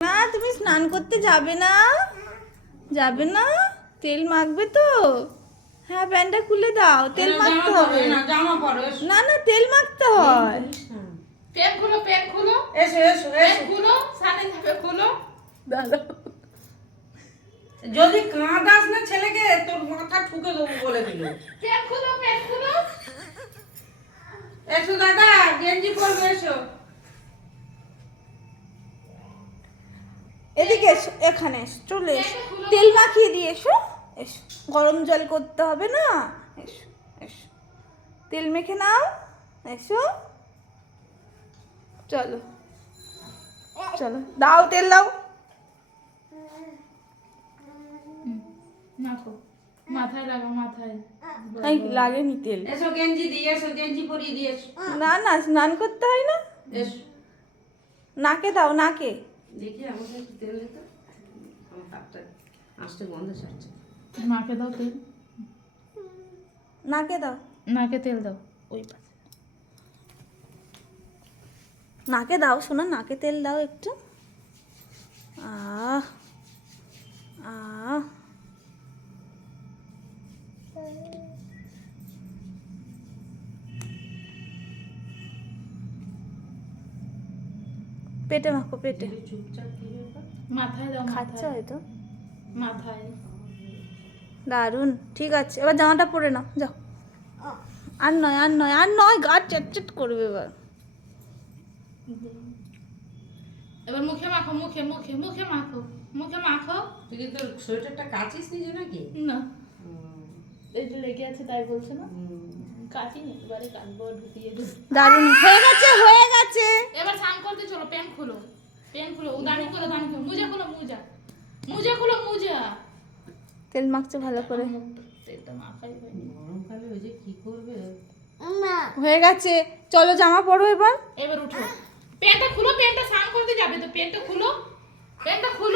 না তুমি স্নান করতে যাবে না? যাবে না? তেল মাখবে তো? হ্যাঁ প্যান্টটা খুলে দাও, তেল মাখতে হবে। না না তেল মাখতে হয়। পেন খুলো, পেন খুলো, এসো এসো পেন এসো। খুলো, সামনে যাবে খুলো। দাঁড়াও। যদি কাঁদাস না ছেলেকে তোর মাথা ঠুকে দেবো বলে দিল। পেন খুলো, পেন খুলো। এসো দাদা, গেঞ্জি পরবে এসো। এদিকে এসো, এখানে এসো, চলে এসো। তেল মাখিয়ে দিয়ে এসো। এসো, গরম জল করতে হবে না? এসো এসো, তেল মেখে নাও। এসো, চলো চলো, দাও তেল দাও। মাখো, মাথায় লাগা, মাথায়। এই লাগেনি তেল। এসো গেঞ্জি দিয়ে এসো, গেঞ্জি পরিয়ে দিয়ে এসো। না না স্নান করতে হয় না। এসো। নাকে দাও, নাকে। দেখি আমাকে একটু তেল দিত। আমার হাতটা আসতে গন্ধ ছাড়ছে। নাকে দাও তেল, নাকে দাও, নাকে তেল দাও। ওই পাশে নাকে দাও শোনা, নাকে তেল দাও একটু। আহ আহ পেটে মাখো, পেটে। চুপচাপ কি ব্যাপার? মাথায় দাও, খাচ্ছে মাথায়, হয়তো। মাথায়। দারুণ, ঠিক আছে এবার জামাটা পরে নাও, যাও। আর নয় আর নয় আর নয়, গা চেটচেট করবে এবার। এবার মুখে মাখো, মুখে মুখে মুখে মাখো, মুখে মাখো। তুই কি তোর সোয়েটারটা কাচিস নিজে নাকি? না, এই যে লেগে আছে তাই বলছে না। হুম। কাটিনি, এবারে কাটবো, ঢুকিয়ে দেবো। দারুণ হয়ে গেছে, হয়ে গেছে। এবার স্নান করতে চলো, পেন খুলো, পেন খুলো, দাঁড়ি করো, দাঁড়ি করো, মোজা খুলো, মোজা, মোজা খুলো, মোজা। তেল মাখছে ভালো করে। তেলটা মাখাই হয়নি। গরমকালে ওই যে কি করবে? হয়ে গেছে, চলো জামা পরো এবার। এবার উঠো, পেনটা খুলো, পেনটা স্নান করতে যাবে তো, পেনটা খুলো, পেনটা খুলো।